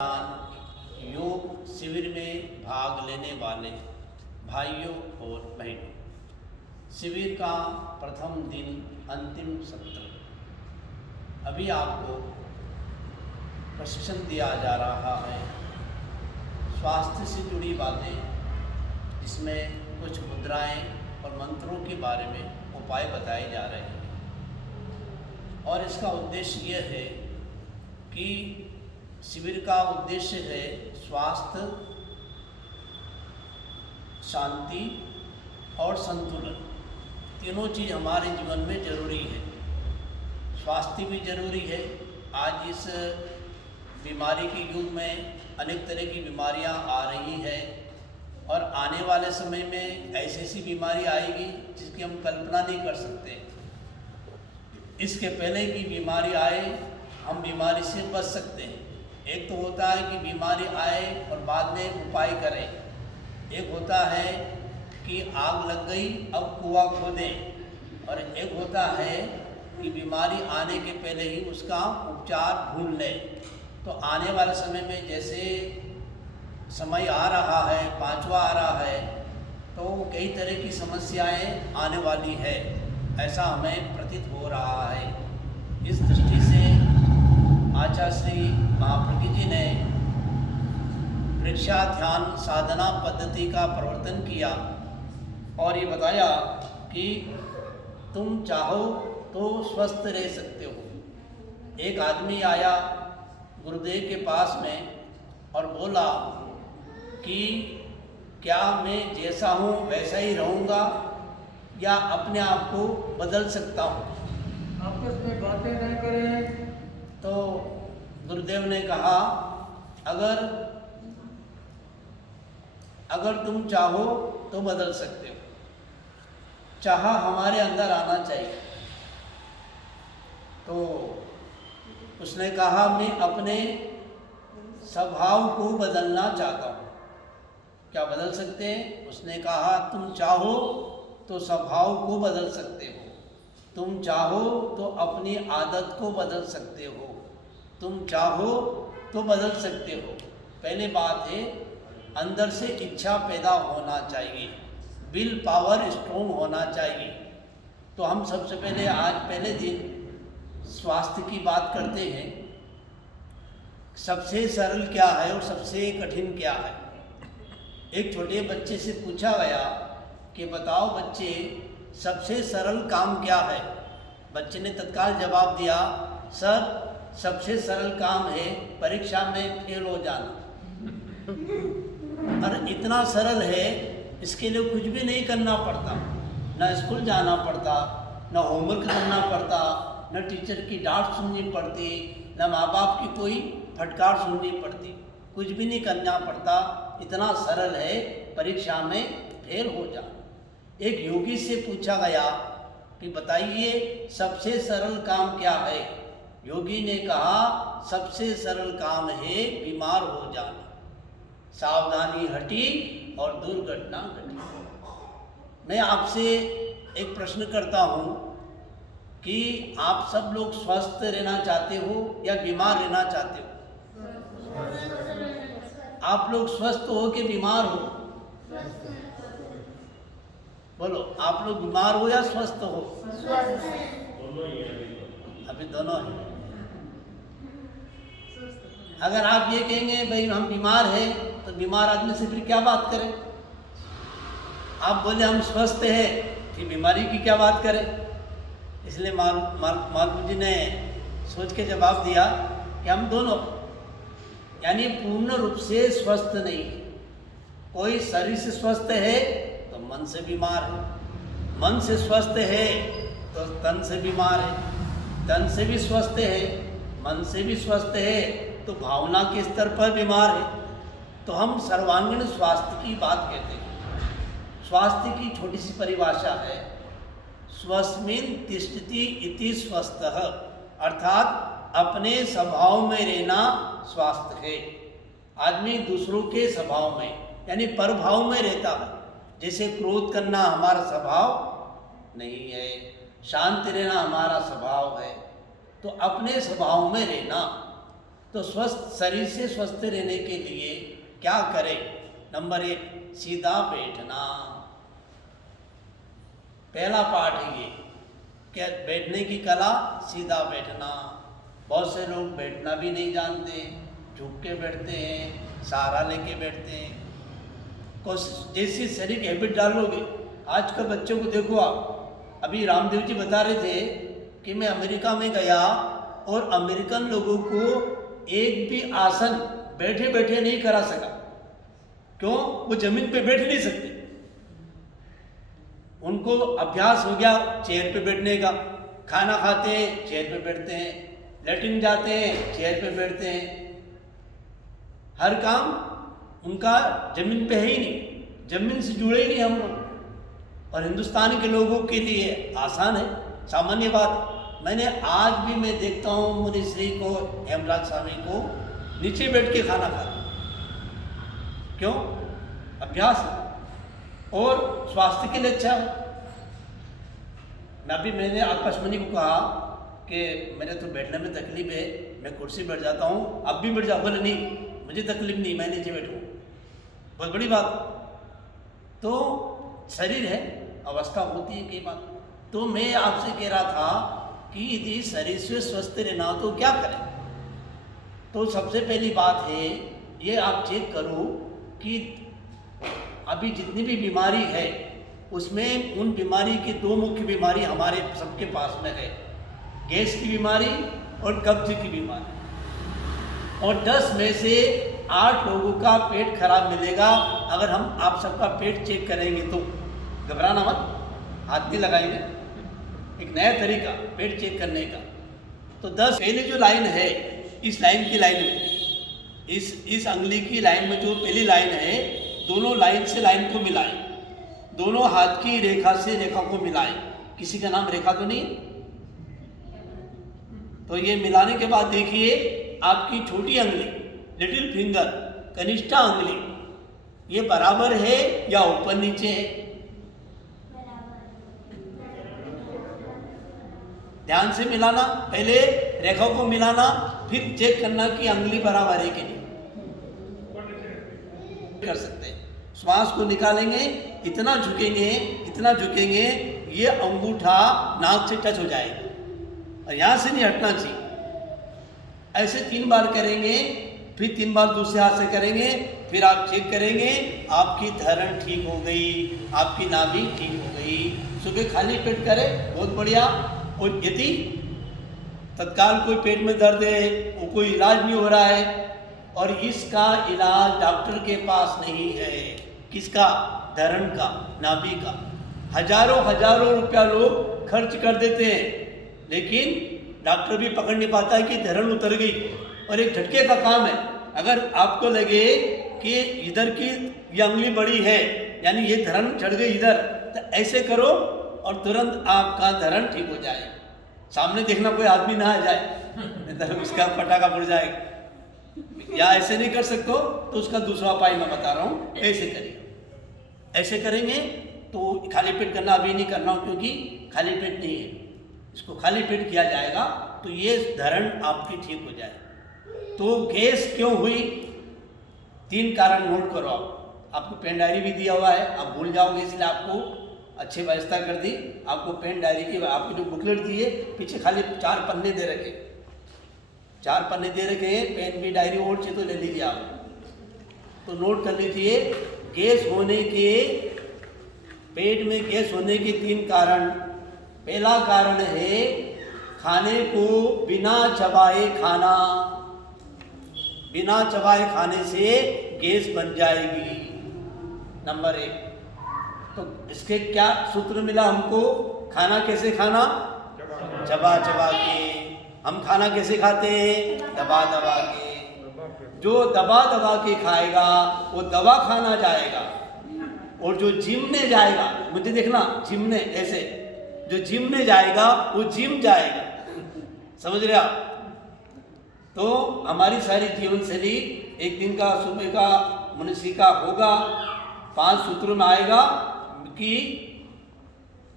योग शिविर में भाग लेने वाले भाइयों और बहनों, शिविर का प्रथम दिन अंतिम सत्र। अभी आपको प्रशिक्षण दिया जा रहा है स्वास्थ्य से जुड़ी बातें, जिसमें कुछ मुद्राएं और मंत्रों के बारे में उपाय बताए जा रहे हैं। और इसका उद्देश्य यह है कि शिविर का उद्देश्य है स्वास्थ्य, शांति और संतुलन। तीनों चीज़ हमारे जीवन में जरूरी है। स्वास्थ्य भी जरूरी है। आज इस बीमारी के युग में अनेक तरह की बीमारियां आ रही है और आने वाले समय में ऐसी ऐसी बीमारी आएगी जिसकी हम कल्पना नहीं कर सकते। इसके पहले की बीमारी आए हम बीमारी से बच सकते हैं। एक तो होता है कि बीमारी आए और बाद में उपाय करें। एक होता है कि आग लग गई अब कुआं खोदें, और एक होता है कि बीमारी आने के पहले ही उसका उपचार ढूंढ लें। तो आने वाले समय में जैसे समय आ रहा है, पांचवा आ रहा है, तो कई तरह की समस्याएं आने वाली है, ऐसा हमें प्रतीत हो रहा है। इस दृष्टि से आचार्य श्री महाप्रज्ञ जी ने वृक्षा ध्यान साधना पद्धति का प्रवर्तन किया और ये बताया कि तुम चाहो तो स्वस्थ रह सकते हो। एक आदमी आया गुरुदेव के पास में और बोला कि क्या मैं जैसा हूँ वैसा ही रहूँगा या अपने आप को बदल सकता हूँ। आपस में बातें न करें। तो गुरुदेव ने कहा अगर तुम चाहो तो बदल सकते हो। चाह हमारे अंदर आना चाहिए। तो उसने कहा मैं अपने स्वभाव को बदलना चाहता हूँ। क्या बदल सकते हैं? उसने कहा तुम चाहो तो स्वभाव को बदल सकते हो, तुम चाहो तो अपनी आदत को बदल सकते हो, तुम चाहो तो बदल सकते हो। पहले बात है अंदर से इच्छा पैदा होना चाहिए, विल पावर स्ट्रॉन्ग होना चाहिए। तो हम सबसे पहले आज पहले दिन स्वास्थ्य की बात करते हैं। सबसे सरल क्या है और सबसे कठिन क्या है? एक छोटे बच्चे से पूछा गया कि बताओ बच्चे, सबसे सरल काम क्या है? बच्चे ने तत्काल जवाब दिया, सर सबसे सरल काम है परीक्षा में फेल हो जाना। और इतना सरल है, इसके लिए कुछ भी नहीं करना पड़ता, न स्कूल जाना पड़ता, न होमवर्क करना पड़ता, न टीचर की डांट सुननी पड़ती, न माँ बाप की कोई फटकार सुननी पड़ती, कुछ भी नहीं करना पड़ता। इतना सरल है परीक्षा में फेल हो जाना। एक योगी से पूछा गया कि बताइए सबसे सरल काम क्या है? योगी ने कहा सबसे सरल काम है बीमार हो जाना। सावधानी हटी और दुर्घटना घटी। मैं आपसे एक प्रश्न करता हूँ कि आप सब लोग स्वस्थ रहना चाहते हो या बीमार रहना चाहते हो? आप लोग स्वस्थ हो कि बीमार हो? बोलो, आप लोग बीमार हो या स्वस्थ हो? अभी दोनों हैं। अगर आप ये कहेंगे भाई हम बीमार हैं, तो बीमार आदमी से फिर क्या बात करें? आप बोले हम स्वस्थ हैं, कि बीमारी की क्या बात करें? इसलिए मालपूज जी ने सोच के जवाब दिया कि हम दोनों, यानी पूर्ण रूप से स्वस्थ नहीं है। कोई शरीर से स्वस्थ है तो मन से बीमार है, मन से स्वस्थ है तो तन से बीमार है, तन से भी स्वस्थ है, मन से भी स्वस्थ है तो भावना के स्तर पर बीमार है। तो हम सर्वांगीण स्वास्थ्य की बात कहते हैं। स्वास्थ्य की छोटी सी परिभाषा है, स्वस्मिन् तिष्ठति इति स्वस्थः, अर्थात अपने स्वभाव में रहना स्वास्थ्य है। आदमी दूसरों के स्वभाव में यानी परभाव में रहता है। जैसे क्रोध करना हमारा स्वभाव नहीं है, शांत रहना हमारा स्वभाव है, तो अपने स्वभाव में रहना। तो स्वस्थ शरीर से स्वस्थ रहने के लिए क्या करें? नंबर 1, सीधा बैठना। पहला पाठ है ये, क्या बैठने की कला, सीधा बैठना। बहुत से लोग बैठना भी नहीं जानते, झुक के बैठते हैं, सहारा लेके बैठते हैं। कोशिश जैसी शरीर की हैबिट डालोगे, आज के बच्चों को देखो आप, अभी रामदेव जी बता रहे थे कि मैं अमेरिका में गया और अमेरिकन लोगों को एक भी आसन बैठे बैठे नहीं करा सका। क्यों? वो जमीन पे बैठ नहीं सकते, उनको अभ्यास हो गया चेयर पे बैठने का। खाना खाते हैं चेयर पे बैठते हैं, लेटरिन जाते हैं चेयर पे बैठते हैं, हर काम उनका जमीन पे है ही नहीं, जमीन से जुड़े ही नहीं हम लोग। और हिंदुस्तान के लोगों के लिए आसान है, सामान्य बात। मैंने आज भी मैं देखता हूँ मुनिश्री को, हेमराज स्वामी को नीचे बैठ के खाना खाते। क्यों? अभ्यास है और स्वास्थ्य के लिए अच्छा है। मैंने आकाशवाणी को कहा कि मेरे तो बैठने में तकलीफ है, मैं कुर्सी बैठ जाता हूँ, अब भी बैठ जाओ। बोले नहीं, मुझे तकलीफ नहीं, मैं नीचे बैठूँ। बहुत बड़ी बात। तो शरीर है, अवस्था होती है कई बात। तो मैं आपसे कह रहा था कि यदि शरीर से स्वस्थ रहना तो क्या करें? तो सबसे पहली बात है ये आप चेक करो कि अभी जितनी भी बीमारी है उसमें उन बीमारी की 2 मुख्य बीमारी हमारे सबके पास में है, गैस की बीमारी और कब्ज की बीमारी। और 10 में से 8 लोगों का पेट खराब मिलेगा। अगर हम आप सबका पेट चेक करेंगे तो घबराना मत, हाथ नहीं लगाएंगे, एक नया तरीका पेट चेक करने का। तो 10 पहली जो लाइन है, इस लाइन की लाइन में, इस अंगुली की लाइन में जो पहली लाइन है, दोनों लाइन से लाइन को मिलाएं, दोनों हाथ की रेखा से रेखा को मिलाएं। किसी का नाम रेखा तो नहीं? तो ये मिलाने के बाद देखिए आपकी छोटी अंगुली, लिटिल फिंगर, कनिष्ठा अंगुली, ये बराबर है या ऊपर नीचे है? ध्यान से मिलाना, पहले रेखा को मिलाना, फिर चेक करना कि अंगुली बराबर है कि नहीं। कर सकते हैं, श्वास को निकालेंगे, इतना झुकेंगे, ये अंगूठा नाक से टच हो जाएगा और यहाँ से नहीं हटना चाहिए। ऐसे 3 बार करेंगे, फिर 3 बार दूसरे हाथ से करेंगे, फिर आप चेक करेंगे आपकी धरण ठीक हो गई, आपकी नाभि ठीक हो गई। सुबह खाली पेट करें, बहुत बढ़िया। और यदि तत्काल कोई पेट में दर्द है, वो कोई इलाज नहीं हो रहा है और इसका इलाज डॉक्टर के पास नहीं है, किसका? धरण का, नाभि का। हजारों रुपया लोग खर्च कर देते हैं, लेकिन डॉक्टर भी पकड़ नहीं पाता है कि धरण उतर गई। और एक झटके का काम है। अगर आपको लगे कि इधर की ये अंगुली बड़ी है, यानी ये धरण चढ़ गई इधर, तो ऐसे करो और तुरंत आपका धरण ठीक हो जाए। सामने देखना कोई आदमी ना आ जाए, नहीं तो उसका पटाखा फट जाएगा। या ऐसे नहीं कर सकते हो तो उसका दूसरा उपाय मैं बता रहा हूँ, ऐसे करिए। ऐसे करेंगे तो खाली पेट करना अभी नहीं करना, क्योंकि खाली पेट नहीं है, इसको खाली पेट किया जाएगा तो ये धरण आपकी ठीक हो जाए। तो गैस क्यों हुई? 3 कारण नोट करो आप। आपको पेन डायरी भी दिया हुआ है, आप भूल जाओगे, इसलिए आपको अच्छी व्यवस्था कर दी। आपको पेन डायरी की आपको जो बुकलेट दी है, पीछे खाली 4 पन्ने दे रखे, 4 पन्ने दे रखे हैं। पेन भी डायरी और चाहिए तो ले लीजिए आप, तो नोट कर लीजिए। गैस होने के, पेट में गैस होने के 3 कारण। पहला कारण है खाने को बिना चबाए खाना। बिना चबाए खाने से गैस बन जाएगी, नंबर 1। तो इसके क्या सूत्र मिला हमको? खाना कैसे खाना? चबा चबा के। हम खाना कैसे खाते हैं? दबा दबा के। जो दबा दबा के खाएगा वो दवा खाना जाएगा, और जो जिमने जाएगा, मुझे देखना, जिमने ऐसे, जो जिमने जाएगा वो जिम जाएगा। समझ रहे आप? तो हमारी सारी जीवन शैली एक दिन का, सुबह का, मनुष्य का होगा, 5 सूत्रों में आएगा कि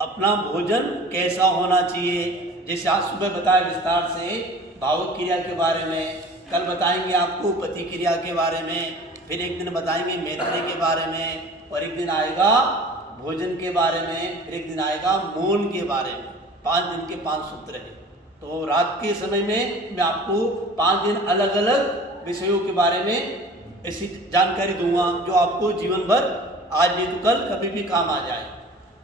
अपना भोजन कैसा होना चाहिए। जैसे आज सुबह बताया विस्तार से भावुक क्रिया के बारे में, कल बताएंगे आपको प्रतिक्रिया के बारे में, फिर एक दिन बताएंगे मैत्री के बारे में, और एक दिन आएगा भोजन के बारे में, फिर एक दिन आएगा मौन के बारे में। 5 दिन के 5 सूत्र हैं। तो रात के समय में मैं आपको 5 दिन अलग अलग विषयों के बारे में ऐसी जानकारी दूंगा जो आपको जीवन भर, आज नहीं तो कल, कभी भी काम आ जाए।